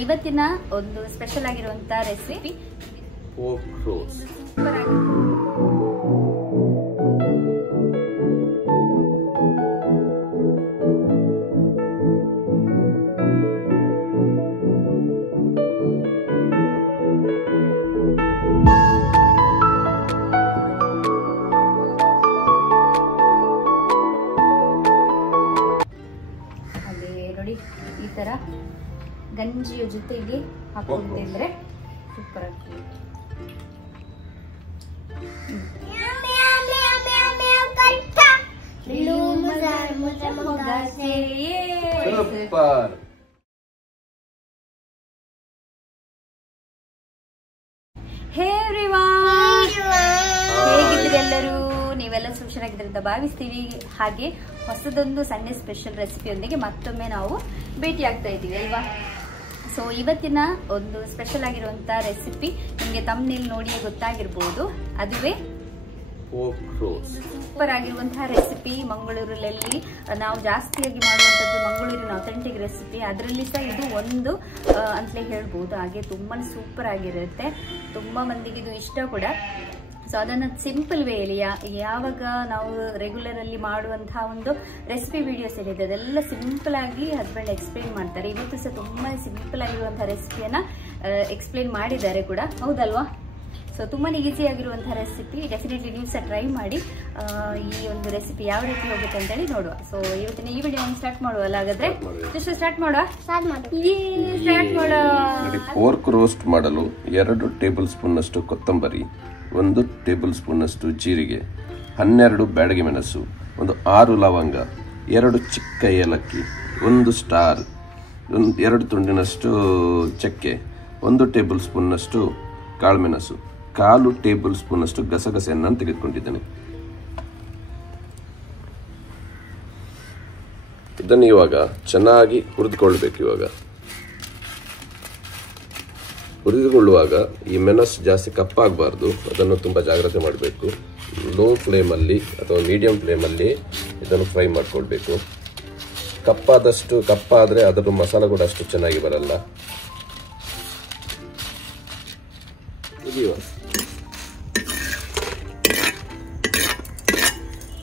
ಇವತ್ತಿನ ಒಂದು ಸ್ಪೆಷಲ್ ಆಗಿರುವಂತ ರೆಸಿಪಿ pork roast. ಅದೇ ನೋಡಿ ಈ ತರ ಗಂಜಿಯ ಜೊತೆಗೆ ಹಾಕೊಂಡು ತಿಂದ್ರೆ ಸೂಪರ್ ಆಗ್ತದೆ. ಹೇ ಎವ್ರಿವನ್, ಹೇಗಿದ್ದೀರಿ ಎಲ್ಲರೂ? ನೀವೆಲ್ಲ ಸುಶರಾಗಿದ್ದೀರಿ ಅಂತ ಭಾವಿಸ್ತೀವಿ. ಹಾಗೆ ಹೊಸದೊಂದು ಸಂಡೇ ಸ್ಪೆಷಲ್ ರೆಸಿಪಿಯೊಂದಿಗೆ ಮತ್ತೊಮ್ಮೆ ನಾವು ಭೇಟಿ ಆಗ್ತಾ ಇದ್ದೀವಿ ಅಲ್ವಾ? ಸೊ ಇವತ್ತಿನ ಒಂದು ಸ್ಪೆಷಲ್ ಆಗಿರುವಂತ ರೆಸಿಪಿ ನಿಮಗೆ ತಮ್ಮನೇಲಿ ನೋಡಿಯೇ ಗೊತ್ತಾಗಿರ್ಬೋದು, ಅದುವೇ ಸೂಪರ್ ಆಗಿರುವಂತಹ ರೆಸಿಪಿ. ಮಂಗಳೂರಲ್ಲಿ ನಾವು ಜಾಸ್ತಿಯಾಗಿ ಮಾಡುವಂಥದ್ದು ಮಂಗಳೂರಿನ ಅಥೆಂಟಿಕ್ ರೆಸಿಪಿ, ಅದರಲ್ಲಿ ಸಹ ಇದು ಒಂದು ಅಂತಲೇ ಹೇಳ್ಬೋದು. ಹಾಗೆ ತುಂಬಾ ಸೂಪರ್ ಆಗಿರುತ್ತೆ, ತುಂಬಾ ಮಂದಿಗೆ ಇದು ಇಷ್ಟ ಕೂಡ. ಸೊ ಅದನ್ನು ಸಿಂಪಲ್ ವೇಯಲ್ಲಿ ಯಾವಾಗ ನಾವು ರೆಗ್ಯುಲರ್ ಅಲ್ಲಿ ಮಾಡುವಂತಹ ಒಂದು ರೆಸಿಪಿ ವಿಡಿಯೋಸ್ ಏನಿದೆ ಅದೆಲ್ಲ ಸಿಂಪಲ್ ಆಗಿ ಹಸ್ಬೆಂಡ್ ಎಕ್ಸ್ಪ್ಲೈನ್ ಮಾಡ್ತಾರೆ. ಇವತ್ತು ಸಹ ತುಂಬಾ ಸಿಂಪಲ್ ಆಗಿರುವಂತಹ ರೆಸಿಪಿಯನ್ನ ಎಕ್ಸ್ಪ್ಲೈನ್ ಮಾಡಿದ್ದಾರೆ ಕೂಡ, ಹೌದಲ್ವಾ? ಸೊ ತುಂಬಾ ಈಸಿ ಆಗಿರುವಂತಹ ರೆಸಿಪಿ, ಡೆಫಿನೆಟ್ಲಿ ನೀವು ಸಹ ಟ್ರೈ ಮಾಡಿ. ಈ ಒಂದು ರೆಸಿಪಿ ಯಾವ ರೀತಿ ಹೋಗುತ್ತೆ ಅಂತ ಹೇಳಿ ನೋಡುವ. ಸೊ ಇವತ್ತಿನ ಈ ವಿಡಿಯೋ ಸ್ಟಾರ್ಟ್ ಮಾಡುವಲ್ಲ? ಹಾಗಾದ್ರೆ ಸ್ಟಾರ್ಟ್ ಮಾಡುವ. ಪೋರ್ಕ್ ರೋಸ್ಟ್ ಮಾಡಲು 2 ಟೇಬಲ್ ಸ್ಪೂನ್ ಅಷ್ಟು ಕೊತ್ತಂಬರಿ, 1 ಟೇಬಲ್ ಸ್ಪೂನ್ ಅಷ್ಟು ಜೀರಿಗೆ, 12 ಬ್ಯಾಡಗಿ ಮೆಣಸು, 6 ಲವಂಗ, 2 ಚಿಕ್ಕ ಏಲಕ್ಕಿ, 1 ಸ್ಟಾರ್, 2 ತುಂಡಿನಷ್ಟು ಚಕ್ಕೆ, 1 ಟೇಬಲ್ ಸ್ಪೂನ್ ಅಷ್ಟು ಕಾಳುಮೆಣಸು, 1/4 ಟೇಬಲ್ ಸ್ಪೂನ್ ಅಷ್ಟು ಗಸಗಸೆಯನ್ನು ತೆಗೆದುಕೊಂಡಿದ್ದೇನೆ. ಇದನ್ನು ಇವಾಗ ಚೆನ್ನಾಗಿ ಹುರಿದುಕೊಳ್ಬೇಕು. ಇವಾಗ ಹುರಿದುಕೊಳ್ಳುವಾಗ ಈ ಮೆಣಸು ಜಾಸ್ತಿ ಕಪ್ಪಾಗಬಾರ್ದು, ಅದನ್ನು ತುಂಬ ಜಾಗ್ರತೆ ಮಾಡಬೇಕು. ಲೋ ಫ್ಲೇಮಲ್ಲಿ ಅಥವಾ ಮೀಡಿಯಂ ಫ್ಲೇಮಲ್ಲಿ ಇದನ್ನು ಫ್ರೈ ಮಾಡಿಕೊಳ್ಬೇಕು. ಕಪ್ಪಾದರೆ ಅದರ ಮಸಾಲ ಕೂಡ ಅಷ್ಟು ಚೆನ್ನಾಗಿ ಬರಲ್ಲ.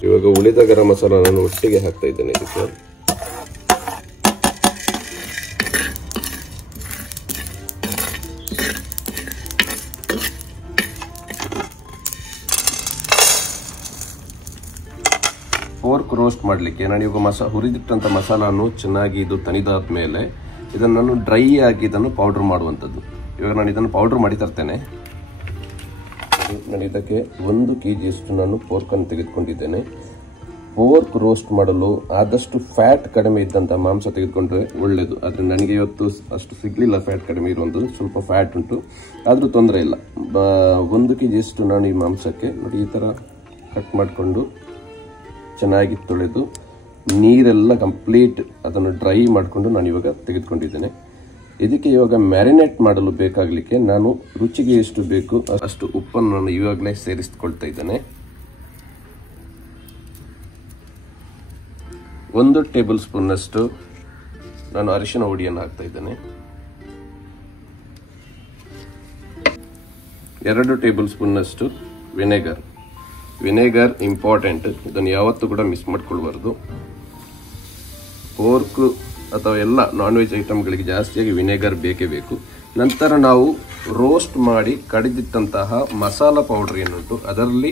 ಇವಾಗ ಉಳಿದ ಗರಂ ಮಸಾಲ ನಾನು ಒಟ್ಟಿಗೆ ಹಾಕ್ತಾ ಇದ್ದೇನೆ ಇದಕ್ಕೆ. ಪೋರ್ಕ್ ರೋಸ್ಟ್ ಮಾಡಲಿಕ್ಕೆ ನಾನು ಇವಾಗ ಹುರಿದಿಟ್ಟಂಥ ಮಸಾಲನ್ನು ಚೆನ್ನಾಗಿ ಇದು ತಣಿದಾದ ಮೇಲೆ ಇದನ್ನು ನಾನು ಡ್ರೈ ಆಗಿ ಇದನ್ನು ಪೌಡರ್ ಮಾಡುವಂಥದ್ದು. ಇವಾಗ ನಾನು ಇದನ್ನು ಪೌಡರ್ ಮಾಡಿ ತರ್ತೇನೆ. ನಾನು ಇದಕ್ಕೆ 1 kg ನಾನು ಪೋರ್ಕನ್ನು ತೆಗೆದುಕೊಂಡಿದ್ದೇನೆ. ಪೋರ್ಕ್ ರೋಸ್ಟ್ ಮಾಡಲು ಆದಷ್ಟು ಫ್ಯಾಟ್ ಕಡಿಮೆ ಇದ್ದಂಥ ಮಾಂಸ ತೆಗೆದುಕೊಂಡ್ರೆ ಒಳ್ಳೆಯದು. ಆದರೆ ನನಗೆ ಇವತ್ತು ಅಷ್ಟು ಸಿಗಲಿಲ್ಲ, ಫ್ಯಾಟ್ ಕಡಿಮೆ ಇರುವಂಥದ್ದು. ಸ್ವಲ್ಪ ಫ್ಯಾಟ್ ಉಂಟು, ಆದರೂ ತೊಂದರೆ ಇಲ್ಲ. 1 kg ನಾನು ಈ ಮಾಂಸಕ್ಕೆ ನೋಡಿ ಈ ಥರ ಕಟ್ ಮಾಡಿಕೊಂಡು ಚೆನ್ನಾಗಿ ತೊಳೆದು ನೀರೆಲ್ಲ ಕಂಪ್ಲೀಟ್ ಅದನ್ನು ಡ್ರೈ ಮಾಡಿಕೊಂಡು ನಾನು ಇವಾಗ ತೆಗೆದುಕೊಂಡಿದ್ದೇನೆ. ಇದಕ್ಕೆ ಇವಾಗ ಮ್ಯಾರಿನೇಟ್ ಮಾಡಲು ಬೇಕಾಗಲಿಕ್ಕೆ ನಾನು ರುಚಿಗೆ ಎಷ್ಟು ಬೇಕು ಅಷ್ಟು ಉಪ್ಪನ್ನು ನಾನು ಇವಾಗಲೇ ಸೇರಿಸಿಕೊಳ್ತಾ ಇದ್ದೇನೆ. 1 ಟೇಬಲ್ ಸ್ಪೂನ್ ಅಷ್ಟು ನಾನು ಅರಿಶಿನ ಹುಡಿಯನ್ನು ಹಾಕ್ತಾ ಇದ್ದೇನೆ. 2 ಟೇಬಲ್ ಸ್ಪೂನ್ ಅಷ್ಟು ವಿನೆಗರ್ ಇಂಪಾರ್ಟೆಂಟ್, ಇದನ್ನು ಯಾವತ್ತೂ ಕೂಡ ಮಿಸ್ ಮಾಡ್ಕೊಳ್ಬಾರ್ದು. ಪೋರ್ಕ್ ಅಥವಾ ಎಲ್ಲ ನಾನ್ ವೆಜ್ ಐಟಮ್ಗಳಿಗೆ ಜಾಸ್ತಿಯಾಗಿ ವಿನೆಗರ್ ಬೇಕೇ ಬೇಕು. ನಂತರ ನಾವು ರೋಸ್ಟ್ ಮಾಡಿ ಕಡಿದಿಟ್ಟಂತಹ ಮಸಾಲ ಪೌಡರ್ ಏನುಂಟು ಅದರಲ್ಲಿ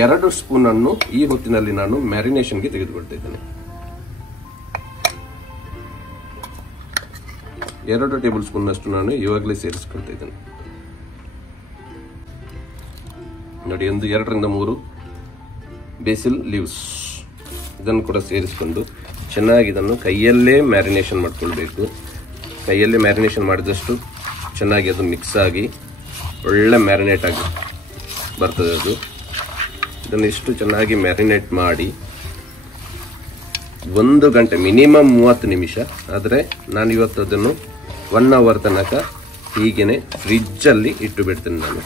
2 ಸ್ಪೂನನ್ನು ಈ ಹೊತ್ತಿನಲ್ಲಿ ನಾನು ಮ್ಯಾರಿನೇಷನ್ಗೆ ತೆಗೆದುಕೊಳ್ತಾ ಇದ್ದೇನೆ. 2 ಟೇಬಲ್ ಸ್ಪೂನ್ ಅಷ್ಟು ನಾನು ಇವಾಗಲೇ ಸೇರಿಸ್ಕೊಳ್ತಾ ಇದ್ದೇನೆ. ನೋಡಿ, 1 2 ರಿಂದ 3 ಬೇಸಿಲ್ ಲೀವ್ಸ್ ಇದನ್ನು ಕೂಡ ಸೇರಿಸಿಕೊಂಡು ಚೆನ್ನಾಗಿ ಇದನ್ನು ಕೈಯಲ್ಲೇ ಮ್ಯಾರಿನೇಷನ್ ಮಾಡಿಕೊಳ್ಬೇಕು. ಕೈಯಲ್ಲೇ ಮ್ಯಾರಿನೇಷನ್ ಮಾಡಿದಷ್ಟು ಚೆನ್ನಾಗಿ ಅದು ಮಿಕ್ಸ್ ಆಗಿ ಒಳ್ಳೆ ಮ್ಯಾರಿನೇಟ್ ಆಗಿ ಬರ್ತದೆ ಅದು. ಇದನ್ನು ಇಷ್ಟು ಚೆನ್ನಾಗಿ ಮ್ಯಾರಿನೇಟ್ ಮಾಡಿ 1 ಗಂಟೆ ಮಿನಿಮಮ್ 30 ನಿಮಿಷ, ಆದರೆ ನಾನು ಇವತ್ತು ಅದನ್ನು 1 ಅವರ್ ತನಕ ಹೀಗೇನೆ ಫ್ರಿಜ್ಜಲ್ಲಿ ಇಟ್ಟು ಬಿಡ್ತೇನೆ ನಾನು.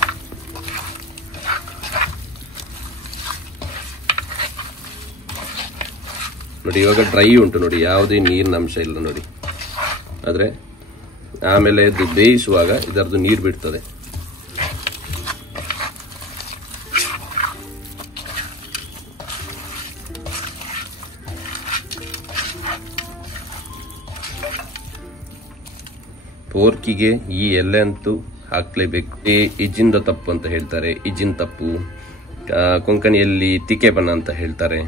ನೋಡಿ ಇವಾಗ ಡ್ರೈ ಉಂಟು, ನೋಡಿ ಯಾವುದೇ ನೀರಿನ ಅಂಶ ಇಲ್ಲ ನೋಡಿ. ಆದರೆ ಆಮೇಲೆ ಇದು ಬೇಯಿಸುವಾಗ ಇದರದ್ದು ನೀರು ಬಿಡ್ತದೆ. ಪೋರ್ಕಿಗೆ ಈ ಎಲೆ ಅಂತೂ ಹಾಕ್ಲೇಬೇಕು. ಇಜಿಂದ ತಪ್ಪು ಅಂತ ಹೇಳ್ತಾರೆ, ಇಜಿನ್ ತಪ್ಪು, ಕೊಂಕಣಿಯಲ್ಲಿ ತಿಕೆಬನ ಅಂತ ಹೇಳ್ತಾರೆ.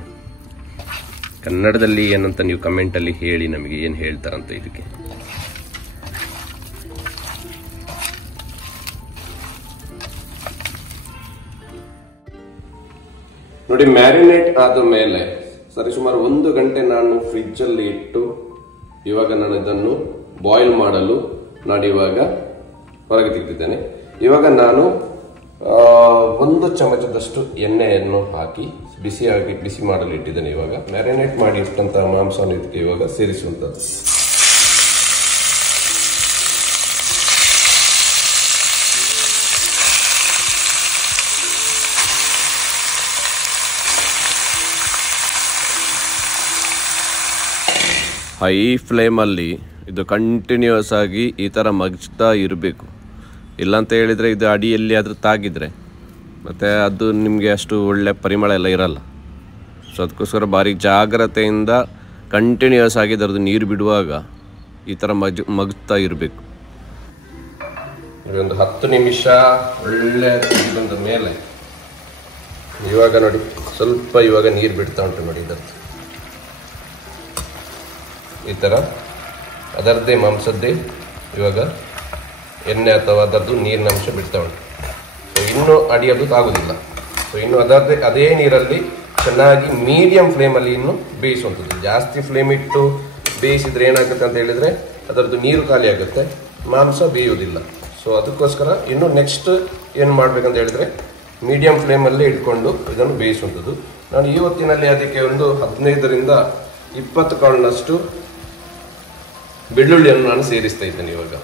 ಕನ್ನಡದಲ್ಲಿ ಏನಂತ ನೀವು ಕಮೆಂಟ್ ಅಲ್ಲಿ ಹೇಳಿ, ನಮಗೆ ಏನ್ ಹೇಳ್ತಾರಂತ ಇದಕ್ಕೆ. ನೋಡಿ, ಮ್ಯಾರಿನೇಟ್ ಆದ ಮೇಲೆ ಸರಿಸುಮಾರು 1 ಗಂಟೆ ನಾನು ಫ್ರಿಡ್ಜ್ ಅಲ್ಲಿ ಇಟ್ಟು ಇವಾಗ ನಾನು ಇದನ್ನು ಬಾಯ್ಲ್ ಮಾಡಲು ಇವಾಗ ಹೊರಗೆ ತೆಗೆದಿದ್ದೇನೆ. ಇವಾಗ ನಾನು 1 ಚಮಚದಷ್ಟು ಎಣ್ಣೆಯನ್ನು ಹಾಕಿ ಬಿಸಿ ಮಾಡಲು ಇಟ್ಟಿದ್ದೇನೆ. ಇವಾಗ ಮ್ಯಾರಿನೇಟ್ ಮಾಡಿ ಇಟ್ಟಂತಹ ಮಾಂಸವನ್ನು ಇದಕ್ಕೆ ಇವಾಗ ಸೇರಿಸುವಂತದ್ದು. ಹೈ ಫ್ಲೇಮಲ್ಲಿ ಇದು ಕಂಟಿನ್ಯೂಸ್ ಆಗಿ ಈ ಥರ ಮಗ್ಚ್ತಾ ಇರಬೇಕು. ಇಲ್ಲಾಂತ ಹೇಳಿದರೆ ಇದು ಅಡಿಯಲ್ಲಿ ಆದರೂ ತಾಗಿದ್ರೆ ಮತ್ತು ಅದು ನಿಮಗೆ ಅಷ್ಟು ಒಳ್ಳೆ ಪರಿಮಳ ಎಲ್ಲ ಇರಲ್ಲ. ಸೊ ಅದಕ್ಕೋಸ್ಕರ ಭಾರಿ ಜಾಗ್ರತೆಯಿಂದ ಕಂಟಿನ್ಯೂಸ್ ಆಗಿ ಇದರದ್ದು ನೀರು ಬಿಡುವಾಗ ಈ ಥರ ಮಗ್ಚ್ತಾ ಇರಬೇಕು. ಒಂದು 10 ನಿಮಿಷ ಒಳ್ಳೆ ಬಂದ ಮೇಲೆ ಇವಾಗ ನೋಡಿ ಸ್ವಲ್ಪ ಇವಾಗ ನೀರು ಬಿಡ್ತಾ ಉಂಟು ನೋಡಿ. ಇದರದ್ದು ಈ ಥರ ಅದರದ್ದೇ ಮಾಂಸದ್ದೇ ಇವಾಗ ಎಣ್ಣೆ ಅಥವಾ ಅದರದ್ದು ನೀರಿನ ಅಂಶ ಬಿಡ್ತಾ ಉಂಟು. ಸೊ ಇನ್ನೂ ಅಡಿಯದು ತಾಗುವುದಿಲ್ಲ. ಸೊ ಇನ್ನು ಅದೇ ನೀರಲ್ಲಿ ಚೆನ್ನಾಗಿ ಮೀಡಿಯಂ ಫ್ಲೇಮಲ್ಲಿ ಇನ್ನು ಬೇಯಿಸುವಂಥದ್ದು. ಜಾಸ್ತಿ ಫ್ಲೇಮ್ ಇಟ್ಟು ಬೇಯಿಸಿದ್ರೆ ಏನಾಗುತ್ತೆ ಅಂತ ಹೇಳಿದರೆ ಅದರದ್ದು ನೀರು ಖಾಲಿ ಆಗುತ್ತೆ, ಮಾಂಸ ಬೇಯುವುದಿಲ್ಲ. ಸೊ ಅದಕ್ಕೋಸ್ಕರ ಇನ್ನು ನೆಕ್ಸ್ಟ್ ಏನು ಮಾಡಬೇಕಂತ ಹೇಳಿದರೆ ಮೀಡಿಯಂ ಫ್ಲೇಮಲ್ಲೇ ಇಟ್ಕೊಂಡು ಇದನ್ನು ಬೇಯಿಸುವಂಥದ್ದು. ನಾನು ಈ ಹೊತ್ತಿನಲ್ಲಿ ಅದಕ್ಕೆ ಒಂದು 15ರಿಂದ 20 ಕಾಳಿನಷ್ಟು ಬೆಳ್ಳುಳ್ಳಿಯನ್ನು ನಾನು ಸೇರಿಸ್ತಾ ಇದ್ದೇನೆ. ಇವಾಗ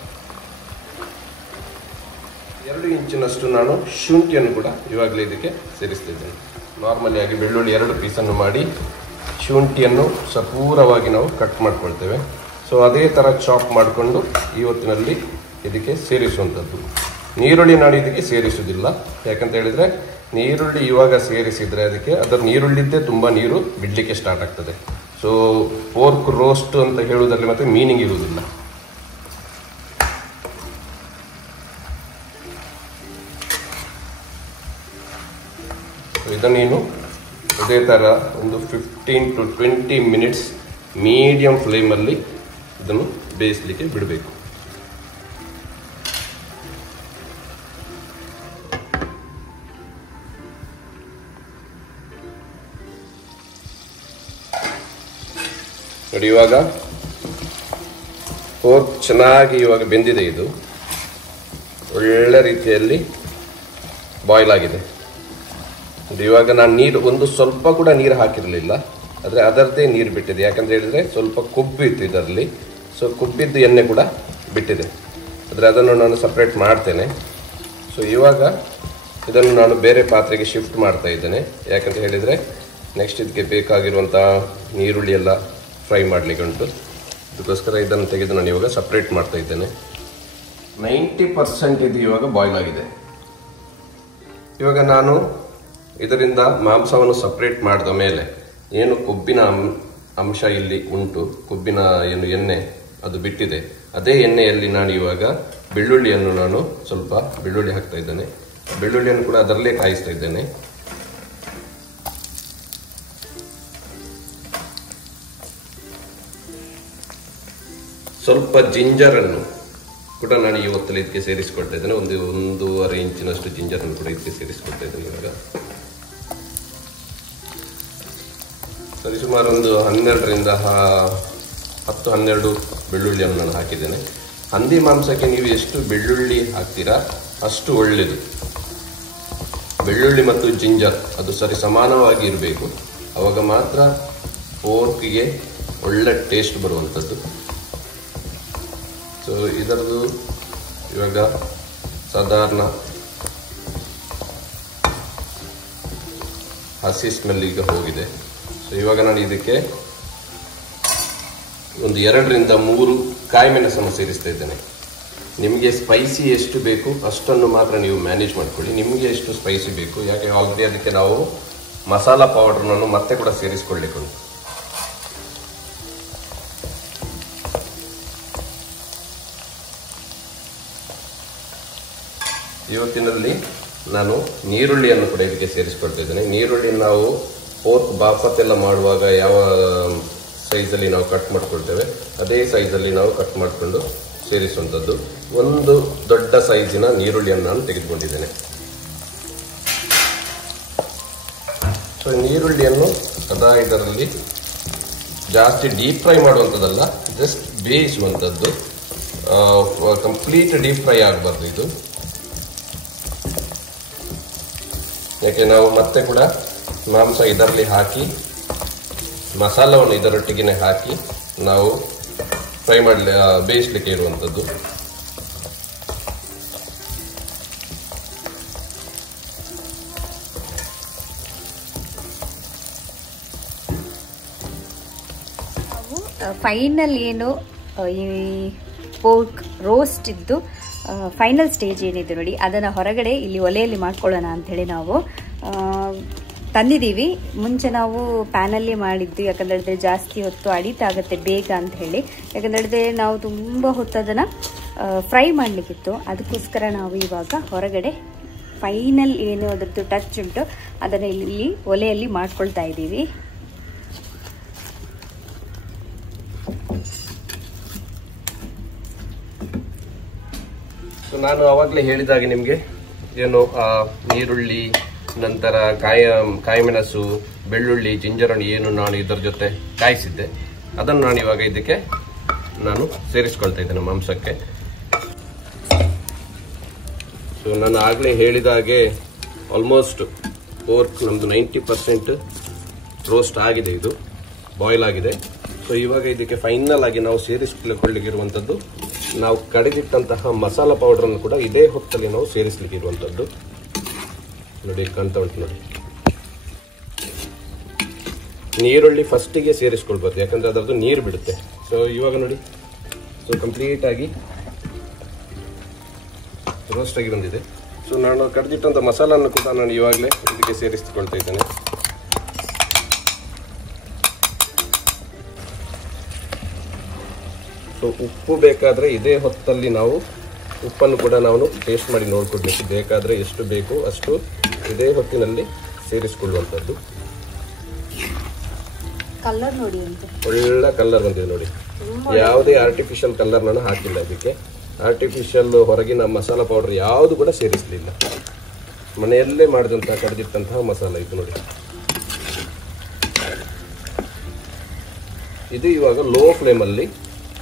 2 ಇಂಚಿನಷ್ಟು ನಾನು ಶುಂಠಿಯನ್ನು ಕೂಡ ಇವಾಗಲೇ ಇದಕ್ಕೆ ಸೇರಿಸ್ತಾ ಇದ್ದೇನೆ. ನಾರ್ಮಲಿ ಆಗಿ ಬೆಳ್ಳುಳ್ಳಿ 2 ಪೀಸನ್ನು ಮಾಡಿ ಶುಂಠಿಯನ್ನು ಸಪೂರವಾಗಿ ನಾವು ಕಟ್ ಮಾಡ್ಕೊಳ್ತೇವೆ. ಸೊ ಅದೇ ಥರ ಚಾಪ್ ಮಾಡಿಕೊಂಡು ಈ ಹೊತ್ತಿನಲ್ಲಿ ಇದಕ್ಕೆ ಸೇರಿಸುವಂಥದ್ದು. ನೀರುಳ್ಳಿ ನಾನು ಇದಕ್ಕೆ ಸೇರಿಸುವುದಿಲ್ಲ. ಯಾಕಂತ ಹೇಳಿದರೆ ನೀರುಳ್ಳಿ ಇವಾಗ ಸೇರಿಸಿದರೆ ಅದಕ್ಕೆ ಅದರ ನೀರುಳ್ಳಿದ್ದೇ ತುಂಬ ನೀರು ಬಿಡಲಿಕ್ಕೆ ಸ್ಟಾರ್ಟ್ ಆಗ್ತದೆ. ಸೊ ಪೋರ್ಕ್ ರೋಸ್ಟ್ ಅಂತ ಹೇಳುವುದರಲ್ಲಿ ಮತ್ತೆ ಮೀನಿಂಗ್ ಇರುವುದಿಲ್ಲ. ಇದನ್ನೇನು ಇದೇ ಥರ ಒಂದು 15 to 20 ಮಿನಿಟ್ಸ್ ಮೀಡಿಯಂ ಫ್ಲೇಮಲ್ಲಿ ಇದನ್ನು ಬೇಯಿಸಲಿಕ್ಕೆ ಬಿಡಬೇಕು. ನೋಡಿ, ಇವಾಗ ಪೋರ್ಕ್ ಚೆನ್ನಾಗಿ ಇವಾಗ ಬೆಂದಿದೆ. ಇದು ಒಳ್ಳೆ ರೀತಿಯಲ್ಲಿ ಬಾಯ್ಲ್ ಆಗಿದೆ. ಇವಾಗ ನಾನು ನೀರು ಸ್ವಲ್ಪ ಕೂಡ ನೀರು ಹಾಕಿರಲಿಲ್ಲ, ಆದರೆ ಅದರದ್ದೇ ನೀರು ಬಿಟ್ಟಿದೆ. ಯಾಕಂತ ಹೇಳಿದರೆ ಸ್ವಲ್ಪ ಕೊಬ್ಬು ಇತ್ತು ಇದರಲ್ಲಿ. ಸೊ ಕೊಬ್ಬಿದ್ದು ಎಣ್ಣೆ ಕೂಡ ಬಿಟ್ಟಿದೆ. ಆದರೆ ಅದನ್ನು ನಾನು ಸಪ್ರೇಟ್ ಮಾಡ್ತೇನೆ. ಸೊ ಇವಾಗ ಇದನ್ನು ನಾನು ಬೇರೆ ಪಾತ್ರೆಗೆ ಶಿಫ್ಟ್ ಮಾಡ್ತಾ ಇದ್ದೇನೆ. ಯಾಕಂತ ಹೇಳಿದರೆ ನೆಕ್ಸ್ಟ್ ಇದಕ್ಕೆ ಬೇಕಾಗಿರುವಂಥ ನೀರುಳ್ಳಿ ಎಲ್ಲ ಫ್ರೈ ಮಾಡಲಿಕ್ಕೆ ಉಂಟು. ಅದಕ್ಕೋಸ್ಕರ ಇದನ್ನು ತೆಗೆದು ನಾನು ಇವಾಗ ಸಪ್ರೇಟ್ ಮಾಡ್ತಾ ಇದ್ದೇನೆ. 90% ಇದು ಇವಾಗ ಬಾಯ್ಲ್ ಆಗಿದೆ. ಇವಾಗ ನಾನು ಇದರಿಂದ ಮಾಂಸವನ್ನು ಸಪ್ರೇಟ್ ಮಾಡಿದ ಮೇಲೆ ಏನು ಕೊಬ್ಬಿನ ಅಂಶ ಇಲ್ಲಿ ಉಂಟು, ಕೊಬ್ಬಿನ ಏನು ಎಣ್ಣೆ ಅದು ಬಿಟ್ಟಿದೆ, ಅದೇ ಎಣ್ಣೆಯಲ್ಲಿ ನಾನು ಇವಾಗ ಬೆಳ್ಳುಳ್ಳಿಯನ್ನು ನಾನು ಸ್ವಲ್ಪ ಬೆಳ್ಳುಳ್ಳಿ ಹಾಕ್ತಾ ಇದ್ದೇನೆ. ಬೆಳ್ಳುಳ್ಳಿಯನ್ನು ಕೂಡ ಅದರಲ್ಲೇ ಕಾಯಿಸ್ತಾ ಇದ್ದೇನೆ. ಸ್ವಲ್ಪ ಜಿಂಜರನ್ನು ಕೂಡ ನಾನು ಈ ಹೊತ್ತಲ್ಲಿ ಇದಕ್ಕೆ ಸೇರಿಸಿಕೊಳ್ತಾ ಇದ್ದೇನೆ. 1.5 ಇಂಚಿನಷ್ಟು ಜಿಂಜರನ್ನು ಕೂಡ ಇದಕ್ಕೆ ಸೇರಿಸಿಕೊಳ್ತಾ ಇದ್ದೇನೆ. ಇವಾಗ ಸರಿಸುಮಾರು ಒಂದು 12ರಿಂದ 10-12 ಬೆಳ್ಳುಳ್ಳಿಯನ್ನು ನಾನು ಹಾಕಿದ್ದೇನೆ. ಹಂದಿ ಮಾಂಸಕ್ಕೆ ನೀವು ಎಷ್ಟು ಬೆಳ್ಳುಳ್ಳಿ ಹಾಕ್ತೀರಾ ಅಷ್ಟು ಒಳ್ಳೆಯದು. ಬೆಳ್ಳುಳ್ಳಿ ಮತ್ತು ಜಿಂಜರ್ ಅದು ಸರಿ ಸಮಾನವಾಗಿ ಇರಬೇಕು. ಆವಾಗ ಮಾತ್ರ ಪೋರ್ಕ್ಗೆ ಒಳ್ಳೆ ಟೇಸ್ಟ್ ಬರುವಂಥದ್ದು. ಸೊ ಇದರದ್ದು ಇವಾಗ ಸಾಧಾರಣ ಹಸಿ ಸ್ಮೆಲ್ ಈಗ ಹೋಗಿದೆ. ಸೊ ಇವಾಗ ನಾನು ಇದಕ್ಕೆ ಒಂದು 2ರಿಂದ 3 ಕಾಯಿ ಮೆಣಸನ್ನು ಸೇರಿಸ್ತಾ ಇದ್ದೇನೆ. ನಿಮಗೆ ಸ್ಪೈಸಿ ಎಷ್ಟು ಬೇಕು ಅಷ್ಟನ್ನು ಮಾತ್ರ ನೀವು ಮ್ಯಾನೇಜ್ ಮಾಡ್ಕೊಳ್ಳಿ. ನಿಮಗೆ ಎಷ್ಟು ಸ್ಪೈಸಿ ಬೇಕು, ಯಾಕೆ ಆಲ್ರೆಡಿ ಅದಕ್ಕೆ ನಾವು ಮಸಾಲಾ ಪೌಡರ್ನನ್ನು ಮತ್ತೆ ಕೂಡ ಸೇರಿಸ್ಕೊಳ್ಳಿಕ್ಕೆ. ಇವತ್ತಿನಲ್ಲಿ ನಾನು ನೀರುಳ್ಳಿಯನ್ನು ಕೂಡ ಇದಕ್ಕೆ ಸೇರಿಸ್ಕೊಳ್ತಾ ಇದ್ದೇನೆ. ನೀರುಳ್ಳಿ ನಾವು ಪೋರ್ಕ್ ಬಾಫತ್ ಎಲ್ಲ ಮಾಡುವಾಗ ಯಾವ ಸೈಜಲ್ಲಿ ನಾವು ಕಟ್ ಮಾಡ್ಕೊಳ್ತೇವೆ ಅದೇ ಸೈಜಲ್ಲಿ ನಾವು ಕಟ್ ಮಾಡಿಕೊಂಡು ಸೇರಿಸುವಂಥದ್ದು. ಒಂದು ದೊಡ್ಡ ಸೈಜಿನ ನೀರುಳ್ಳಿಯನ್ನು ನಾನು ತೆಗೆದುಕೊಂಡಿದ್ದೇನೆ. ಸೊ ನೀರುಳ್ಳಿಯನ್ನು ಸದಾ ಇದರಲ್ಲಿ ಜಾಸ್ತಿ ಡೀಪ್ ಫ್ರೈ ಮಾಡುವಂಥದ್ದಲ್ಲ, ಜಸ್ಟ್ ಬೇಯಿಸುವಂಥದ್ದು. ಕಂಪ್ಲೀಟ್ ಡೀಪ್ ಫ್ರೈ ಆಗಬಾರ್ದು ಇದು, ಯಾಕೆ ನಾವು ಮತ್ತೆ ಕೂಡ ಮಾಂಸ ಇದರಲ್ಲಿ ಹಾಕಿ ಮಸಾಲವನ್ನು ಇದರೊಟ್ಟಿಗೆ ಹಾಕಿ ನಾವು ಫ್ರೈ ಮಾಡಲಿ ಬೇಯಿಸಲಿಕ್ಕೆ ಇರುವಂಥದ್ದು. ಫೈನಲ್ ಏನು ಈ ಪೋರ್ಕ್ ರೋಸ್ಟ್ ಇದ್ದು ಫೈನಲ್ ಸ್ಟೇಜ್ ಏನಿದೆ ನೋಡಿ, ಅದನ್ನು ಹೊರಗಡೆ ಇಲ್ಲಿ ಒಲೆಯಲ್ಲಿ ಮಾಡ್ಕೊಳ್ಳೋಣ ಅಂಥೇಳಿ ನಾವು ತಂದಿದ್ದೀವಿ. ಮುಂಚೆ ನಾವು ಪ್ಯಾನಲ್ಲಿ ಮಾಡಿದ್ದು, ಯಾಕಂತ ಹೇಳಿದ್ರೆ ಜಾಸ್ತಿ ಹೊತ್ತು ಅಡಿತಾಗುತ್ತೆ ಬೇಗ ಅಂತ ಹೇಳಿ. ಯಾಕಂತ ಹೇಳಿದ್ರೆ ನಾವು ತುಂಬ ಹೊತ್ತು ಅದನ್ನು ಫ್ರೈ ಮಾಡಲಿಕ್ಕಿತ್ತು. ಅದಕ್ಕೋಸ್ಕರ ನಾವು ಇವಾಗ ಹೊರಗಡೆ ಫೈನಲ್ ಏನು ಅದರದ್ದು ಟಚ್ ಉಂಟು ಅದನ್ನು ಇಲ್ಲಿ ಒಲೆಯಲ್ಲಿ ಮಾಡ್ಕೊಳ್ತಾ ಇದ್ದೀವಿ. ನಾನು ಆವಾಗಲೇ ಹೇಳಿದಾಗೆ ನಿಮಗೆ ಏನು ನೀರುಳ್ಳಿ, ನಂತರ ಕಾಯಿಮೆಣಸು, ಬೆಳ್ಳುಳ್ಳಿ, ಜಿಂಜರ್ ಏನು ನಾನು ಇದರ ಜೊತೆ ಕಾಯಿಸಿದ್ದೆ, ಅದನ್ನು ನಾನು ಇವಾಗ ಇದಕ್ಕೆ ನಾನು ಸೇರಿಸ್ಕೊಳ್ತಾ ಇದ್ದೇನೆ ಮಾಂಸಕ್ಕೆ. ಸೊ ನಾನು ಆಗಲೇ ಹೇಳಿದ ಹಾಗೆ ಆಲ್ಮೋಸ್ಟ್ ಪೋರ್ಕ್ ನಮ್ಮದು 90% ರೋಸ್ಟ್ ಆಗಿದೆ, ಇದು ಬಾಯ್ಲ್ ಆಗಿದೆ. ಸೊ ಇವಾಗ ಇದಕ್ಕೆ ಫೈನಲ್ ಆಗಿ ನಾವು ಸೇರಿಸಿಕೊಳ್ಳಿಕ್ಕಿರುವಂಥದ್ದು ನಾವು ಕಡಿದಿಟ್ಟಂತಹ ಮಸಾಲಾ ಪೌಡರನ್ನು ಕೂಡ ಇದೇ ಹೊತ್ತಲ್ಲಿ ನಾವು ಸೇರಿಸಲಿಕ್ಕೆ ಇರುವಂಥದ್ದು. ನೋಡಿ ಕಾಣ್ತಾ ಉಂಟು ನೋಡಿ. ನೀರುಳ್ಳಿ ಫಸ್ಟಿಗೆ ಸೇರಿಸ್ಕೊಳ್ಬಾರ್ದು, ಯಾಕಂದ್ರೆ ಅದರದ್ದು ನೀರು ಬಿಡುತ್ತೆ. ಸೊ ಇವಾಗ ನೋಡಿ, ಸೊ ಕಂಪ್ಲೀಟ್ ಆಗಿ ರೋಸ್ಟ್ ಆಗಿ ಬಂದಿದೆ. ಸೊ ನಾನು ಕಡಿದಿಟ್ಟಂಥ ಮಸಾಲನ್ನು ಕೂಡ ನಾನು ಇವಾಗಲೇ ಇದಕ್ಕೆ ಸೇರಿಸಿಕೊಳ್ತಾ ಇದ್ದೇನೆ. ಸೊ ಉಪ್ಪು ಬೇಕಾದರೆ ಇದೇ ಹೊತ್ತಲ್ಲಿ ನಾವು ಉಪ್ಪನ್ನು ಕೂಡ ನಾವು ಟೇಸ್ಟ್ ಮಾಡಿ ನೋಡ್ಕೊಡ್ಬೇಕು. ಬೇಕಾದರೆ ಎಷ್ಟು ಬೇಕು ಅಷ್ಟು ಇದೇ ಹೊತ್ತಿನಲ್ಲಿ ಸೇರಿಸಿಕೊಳ್ಳುವಂಥದ್ದು. ಕಲರ್ ನೋಡಿ, ಒಳ್ಳೆ ಕಲರ್ ಬಂದಿದೆ ನೋಡಿ. ಯಾವುದೇ ಆರ್ಟಿಫಿಷಿಯಲ್ ಕಲರ್ ನಾನು ಹಾಕಿಲ್ಲ ಅದಕ್ಕೆ. ಆರ್ಟಿಫಿಷಿಯಲ್ ಹೊರಗಿನ ಮಸಾಲಾ ಪೌಡರ್ ಯಾವುದು ಕೂಡ ಸೇರಿಸಲಿಲ್ಲ. ಮನೆಯಲ್ಲೇ ಮಾಡಿದಂತಹ ಕಡಿದಿಟ್ಟಂತಹ ಮಸಾಲ ಇದು ನೋಡಿ. ಇದು ಇವಾಗ ಲೋ ಫ್ಲೇಮಲ್ಲಿ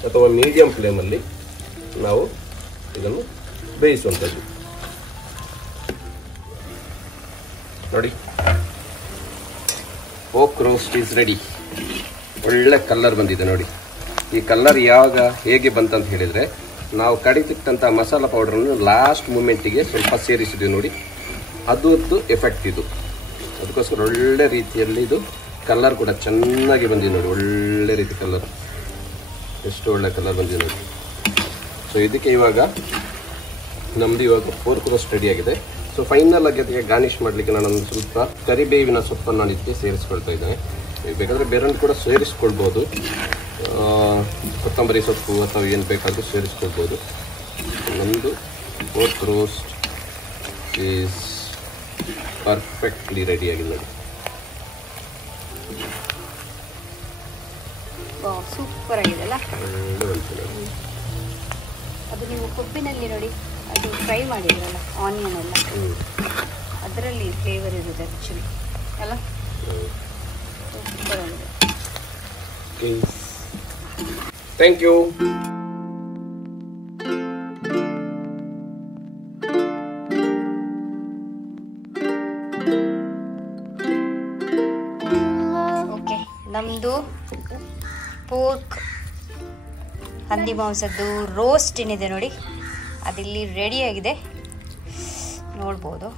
ಅಥವಾ ಮೀಡಿಯಂ ಫ್ಲೇಮಲ್ಲಿ ನಾವು ಇದನ್ನು ಬೇಯಿಸುವಂಥದ್ದು. ನೋಡಿ, ಪೋರ್ಕ್ ರೋಸ್ಟ್ ಈಸ್ ರೆಡಿ. ಒಳ್ಳೆ ಕಲರ್ ಬಂದಿದೆ ನೋಡಿ. ಈ ಕಲರ್ ಯಾವಾಗ ಹೇಗೆ ಬಂತಂತ ಹೇಳಿದರೆ, ನಾವು ಕಡಿತಿಟ್ಟಂಥ ಮಸಾಲಾ ಪೌಡರನ್ನು ಲಾಸ್ಟ್ ಮೂಮೆಂಟಿಗೆ ಸ್ವಲ್ಪ ಸೇರಿಸಿದ್ವಿ ನೋಡಿ, ಅದರದ್ದು ಎಫೆಕ್ಟ್ ಇದು. ಅದಕ್ಕೋಸ್ಕರ ಒಳ್ಳೆ ರೀತಿಯಲ್ಲಿ ಇದು ಕಲರ್ ಕೂಡ ಚೆನ್ನಾಗಿ ಬಂದಿದೆ ನೋಡಿ. ಒಳ್ಳೆ ರೀತಿ ಕಲರ್, ಎಷ್ಟು ಒಳ್ಳೆ ಕಲರ್ ಬಂದಿದೆ ನೋಡಿ. ಸೊ ಇದಕ್ಕೆ ಇವಾಗ ನಮ್ಮದು ಇವಾಗ ಪೋರ್ಕ್ ರೋಸ್ಟ್ ರೆಡಿ ಆಗಿದೆ. ಸೊ ಫೈನಲ್ ಆಗಿ ಅದಕ್ಕೆ ಗಾರ್ನಿಷ್ ಮಾಡಲಿಕ್ಕೆ ನಾನು ಸ್ವಲ್ಪ ಕರಿಬೇವಿನ ಸೊಪ್ಪನ್ನು ನಾನು ಇದಕ್ಕೆ ಸೇರಿಸ್ಕೊಳ್ತಾ ಇದ್ದೇನೆ. ಬೇಕಾದರೆ ಬೇರನ್ನು ಕೂಡ ಸೇರಿಸ್ಕೊಳ್ಬೋದು, ಕೊತ್ತಂಬರಿ ಸೊಪ್ಪು ಅಥವಾ ಏನು ಬೇಕಾದರೂ ಸೇರಿಸ್ಕೊಳ್ಬೋದು. ನಮ್ಮದು ಪೋರ್ಕ್ ರೋಸ್ಟ್ ಈಸ್ ಪರ್ಫೆಕ್ಟ್ಲಿ ರೆಡಿಯಾಗಿದೆ ನೋಡಿ. ಸೂಪರ್ ಆಗಿದೆ ಅಲ್ಲ. ಅದು ನೀವು ಕೊಬ್ಬಿನಲ್ಲಿ ನೋಡಿ, ಅದು ಫ್ರೈ ಮಾಡಿದ್ರಲ್ಲ ಆನಿಯನ್ ಎಲ್ಲ, ಅದರಲ್ಲಿ ಫ್ಲೇವರ್ ಇರುತ್ತೆ ಆ್ಯಕ್ಚುಲಿ ಅಲ್ಲ. ಸೂಪರ್ ಆಗಿದೆ. Thank you. ಓಕೆ, ನಮ್ಮದು ಪೋರ್ಕ್ ಹಂದಿ ಮಾಂಸದ್ದು ರೋಸ್ಟ್ ಏನಿದೆ ನೋಡಿ, ಅದಿಲ್ಲಿ ರೆಡಿಯಾಗಿದೆ ನೋಡ್ಬೋದು.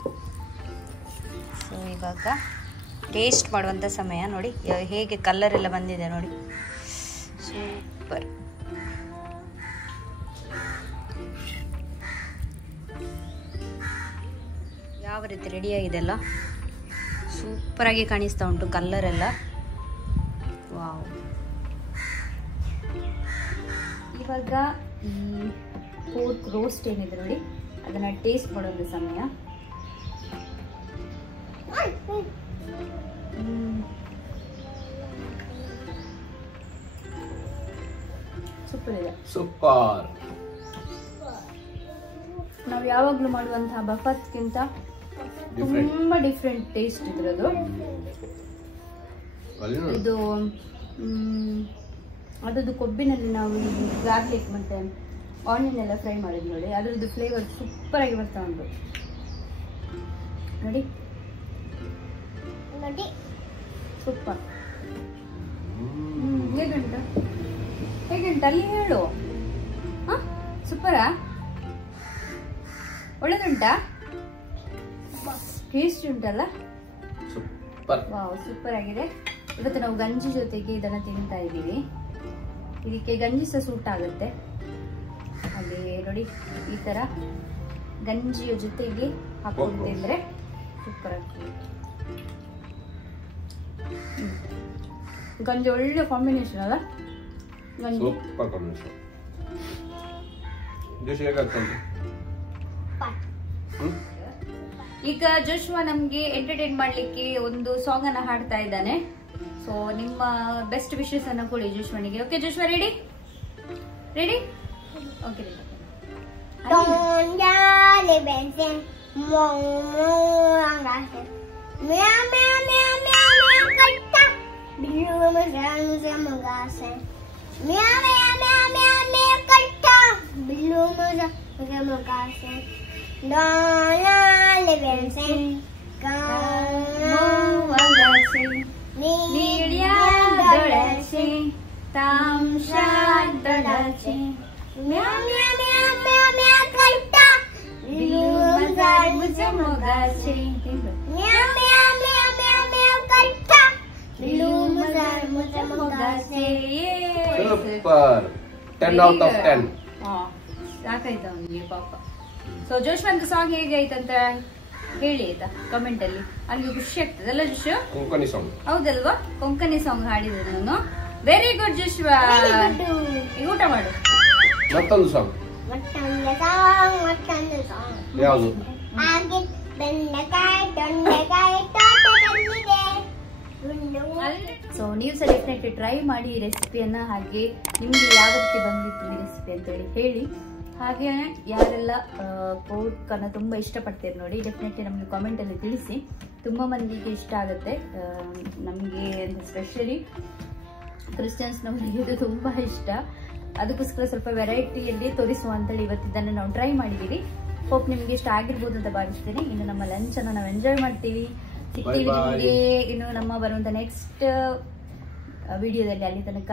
ಸೊ ಇವಾಗ ಟೇಸ್ಟ್ ಮಾಡುವಂಥ ಸಮಯ ನೋಡಿ, ಹೇಗೆ ಕಲರ್ ಎಲ್ಲ ಬಂದಿದೆ ನೋಡಿ, ಸೂಪರ್. ಯಾವ ರೀತಿ ರೆಡಿಯಾಗಿದೆ ಅಲ್ಲ, ಸೂಪರಾಗಿ ಕಾಣಿಸ್ತಾ ಉಂಟು ಕಲರ್ ಎಲ್ಲ. ವಾವ್. ಇವಾಗ ಈ ಪೋರ್ಕ್ ರೋಸ್ಟ್ ಏನಿದೆ ನೋಡಿ ಅದನ್ನ ಟೇಸ್ಟ್ ಮಾಡೋದು ಸಮಯ. ಸೂಪರ್ ಇದೆ. ಸೂಪರ್. ನಾವು ಯಾವಾಗಲೂ ಮಾಡುವಂತಹ ಬಫತ್ಗಿಂತ ತುಂಬಾ ಡಿಫ್ರೆಂಟ್ ಟೇಸ್ಟ್ ಇದ್ರದು. ಇದು ಅದರದ್ದು ಕೊಬ್ಬಿನಲ್ಲಿ ನಾವು ಗಾರ್ಲಿಕ್ ಮತ್ತೆ ಆನಿಯನ್ ಎಲ್ಲ ಫ್ರೈ ಮಾಡಿದ್ವಿ ನೋಡಿ, ಅದರದ್ದು ಫ್ಲೇವರ್ ಸೂಪರ್ ಆಗಿ ಬರ್ತಾ ಉಂಟು ನೋಡಿ. ಸೂಪರ್. ಹೇಗುಂಟ ಅಲ್ಲಿ ಹೇಳು. ಸೂಪರಾ? ಒಳ್ಳೆದುಂಟಾ? ಟೇಸ್ಟ್ ಉಂಟಲ್ಲ? ವಾವ್, ಸೂಪರ್ ಆಗಿದೆ. ಇವತ್ತು ನಾವು ಗಂಜಿ ಜೊತೆಗೆ ಇದನ್ನ ತಿಂತಾ ಇದ್ದೀವಿ. ಇದಕ್ಕೆ ಗಂಜಿ ಸಹ ಸೂಟ್ ಆಗುತ್ತೆ. ಹಾಗೆ ನೋಡಿ, ಈ ತರ ಗಂಜಿಯ ಜೊತೆಗೆ ಹಾಕೊಂಡು ತಿಂದ್ರೆ ಸೂಪರ್ ಆಗ್ತದೆ. ಗಂಜಿ ಒಳ್ಳೆ ಕಾಂಬಿನೇಷನ್ ಅಲ್ಲ? ಗಂಜಿ ಸೂಪರ್ ಕಾಂಬಿನೇಷನ್. ಈಗ ಜೋಶ್ವಾ ನಮ್ಗೆ ಎಂಟರ್ಟೈನ್ ಮಾಡ್ಲಿಕ್ಕೆ ಒಂದು ಸಾಂಗ್ ಅನ್ನ ಹಾಡ್ತಾ ಇದ್ದಾನೆ. ಸೊ ನಿಮ್ಮ ಬೆಸ್ಟ್ ವಿಶಸ್ ಅನ್ನ ಕೊಡಿ ಜೋಶ್ವನಿಗೆ. Okay Joshua, ready? Ready? Okay ready. Super. 10 out of 10. ಸಾಕಾಯ್ತು ಅವನಿಗೆ ಪಾಪ. ಸೊ ಜೋಶ್ವಂತ ಸಾಂಗ್ ಹೇಗೆ ಆಯ್ತಂತ ಹೇಳಿ ಆಯ್ತಾ ಕಮೆಂಟ್ ಅಲ್ಲಿ, ಅವ್ನಿಗೆ ಖುಷಿ ಆಗ್ತದಲ್ಲ ಜೋಶು? ಕೊಂಕಣಿ ಸಾಂಗ್ ಹೌದಲ್ವಾ? ಕೊಂಕಣಿ ಸಾಂಗ್ ಹಾಡಿದೆ ನಾನು. Very good Joshua. ಈಗ ಊಟ ಮಾಡು. ಮತ್ತೊಂದು ಸಾಂಗ್ ಯಾವುದು? ಸೊ ನೀವು ಸಹ ಡೆಫಿನೆಟ್ಲಿ ಟ್ರೈ ಮಾಡಿ ಈ ರೆಸಿಪಿಯನ್ನ. ಹಾಗೆ ನಿಮ್ಗೆ ಯಾವ ರೀತಿ ಬಂದಿತ್ತು ಈ ರೆಸಿಪಿ ಅಂತ ಹೇಳಿ. ಹಾಗೆ ಯಾರೆಲ್ಲ ಪೋರ್ಕ್ ಅನ್ನ ತುಂಬಾ ಇಷ್ಟಪಡ್ತೀರಿ ನೋಡಿ, ಡೆಫಿನೆಟ್ಲಿ ನಮ್ಗೆ ಕಾಮೆಂಟ್ ಅಲ್ಲಿ ತಿಳಿಸಿ. ತುಂಬಾ ಮಂದಿಗೆ ಇಷ್ಟ ಆಗುತ್ತೆ. ನಮ್ಗೆ ಸ್ಪೆಷಲಿ ಕ್ರಿಶ್ಚಿಯನ್ಸ್ ನವರಿಗೆ ಇದು ತುಂಬಾ ಇಷ್ಟ. ಅದಕ್ಕೋಸ್ಕರ ಸ್ವಲ್ಪ ವೆರೈಟಿಯಲ್ಲಿ ತೋರಿಸುವ ಅಂತೇಳಿ ಇವತ್ತಿದ್ದನ್ನು ನಾವು ಟ್ರೈ ಮಾಡಿದೀವಿ. ಹೋಪ್ ನಿಮ್ಗೆ ಇಷ್ಟ ಆಗಿರ್ಬೋದು ಅಂತ ಭಾವಿಸ್ತೀನಿ. ಇನ್ನು ನಮ್ಮ ಲಂಚ್ ಅನ್ನ ನಾವು ಎಂಜಾಯ್ ಮಾಡ್ತೀವಿ. ಸಿಗ್ತೀವಿ ನಿಮಗೆ ಇನ್ನು ನಮ್ಮ ಬರುವಂತ ನೆಕ್ಸ್ಟ್ ವಿಡಿಯೋದಲ್ಲಿ. ಅಲ್ಲಿ ತನಕ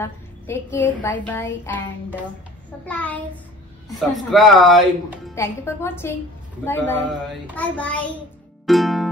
take care, bye bye and subscribe. Thank you for watching. Bye bye. Bye bye.